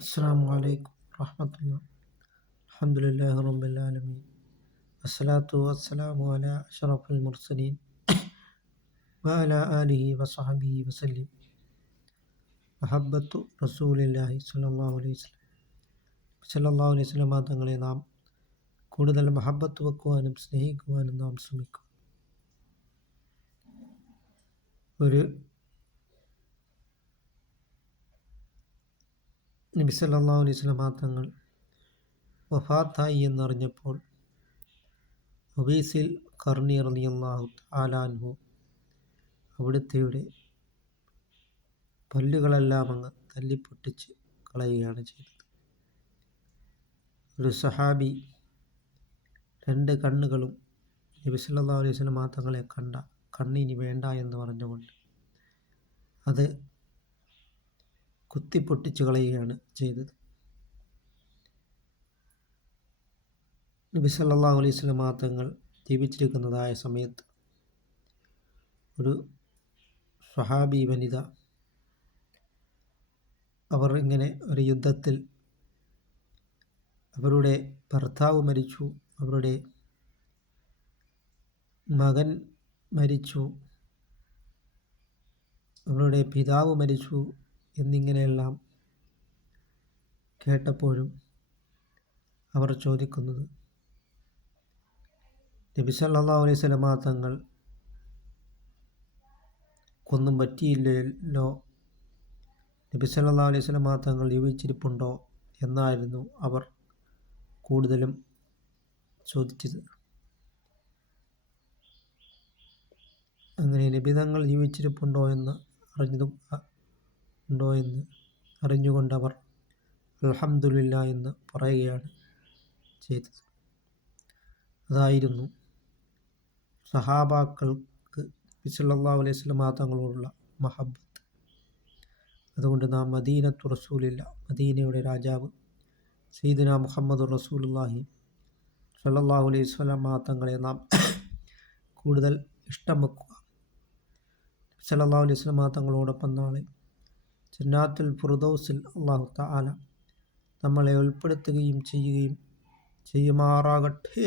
അസ്സലാമു അലൈക്കും വറഹ്മത്തുള്ളാഹി. അൽഹംദുലില്ലാഹി റബ്ബിൽ ആലമീൻ. വസ്സലാത്തു വസ്സലാമു അലാ അഷ്റഫിൽ മുർസലീൻ വഅലാ ആലിഹി വസഹബിഹി വസല്ലം. മഹബ്ബത്തു റസൂലില്ലാഹി സ്വല്ലല്ലാഹു അലൈഹി വസല്ലം തങ്ങളെ നാം കൂടുതൽ മഹബ്ബത്ത് വെക്കുവാനും സ്നേഹിക്കുവാനും നാം ശ്രമിക്കും. ഒരു നബി സല്ലല്ലാഹു അലൈഹി വസല്ലം തങ്ങൾ വഫാത്തായി എന്നറിഞ്ഞപ്പോൾ ഉവൈസിൽ ഖർനി റളിയല്ലാഹു തആല അൻഹു അവിടുത്തെയുടെ പല്ലുകളെല്ലാം അങ്ങ് തല്ലിപ്പൊട്ടിച്ച് കളയുകയാണ് ചെയ്തത്. ഒരു സഹാബി രണ്ട് കണ്ണുകളും നബി സല്ലല്ലാഹു അലൈഹി വസല്ലം തങ്ങളെ കണ്ട കണ്ണിനി വേണ്ട എന്ന് പറഞ്ഞുകൊണ്ട് അത് കുത്തിപ്പൊട്ടിച്ച് കളയുകയാണ് ചെയ്തത്. നബി സല്ലല്ലാഹു അലൈഹി വസല്ലം തങ്ങൾ ജീവിച്ചിരിക്കുന്നതായ സമയത്ത് ഒരു സ്വഹാബി വനിത അവർ ഇങ്ങനെ ഒരു യുദ്ധത്തിൽ അവരുടെ ഭർത്താവ് മരിച്ചു, അവരുടെ മകൻ മരിച്ചു, അവരുടെ പിതാവ് മരിച്ചു എന്നിങ്ങനെയെല്ലാം കേട്ടപ്പോഴും അവർ ചോദിക്കുന്നത്, നബി സല്ലല്ലാഹു അലൈഹി വസല്ലം തങ്ങൾ ഒന്നും പറ്റിയില്ലല്ലോ, നബി സല്ലല്ലാഹു അലൈഹി വസല്ലം തങ്ങൾ ജീവിച്ചിരിപ്പുണ്ടോ എന്നായിരുന്നു അവർ കൂടുതലും ചോദിച്ചത്. അങ്ങനെ നബി തങ്ങൾ ജീവിച്ചിരിപ്പുണ്ടോ എന്ന് അറിഞ്ഞുകൊണ്ട് അവർ അൽഹംദുലില്ലാ എന്ന് പറയുകയാണ് ചെയ്തത്. അതായിരുന്നു സഹാബാക്കൾക്ക് നബി സല്ലല്ലാഹു അലൈഹി വസല്ലം തങ്ങളോടുള്ള മഹബ്ബത്ത്. അതുകൊണ്ട് നാം മദീനത്തു റസൂലില്ല, മദീനയുടെ രാജാവ് സയ്യിദുനാ മുഹമ്മദ് റസൂലുള്ളാഹി സ്വല്ലല്ലാഹു അലൈഹി വസല്ലം തങ്ങളെ നാം കൂടുതൽ ഇഷ്ടം വെക്കുക. നബി സല്ലല്ലാഹു അലൈഹി വസല്ലം തങ്ങളോടൊപ്പം നാളെ ജന്നാത്തുൽ ഫിർദൗസിൽ അല്ലാഹു തആല നമ്മളെ ഉൾപ്പെടുത്തുകയും ചെയ്യുമാറാകട്ടെ.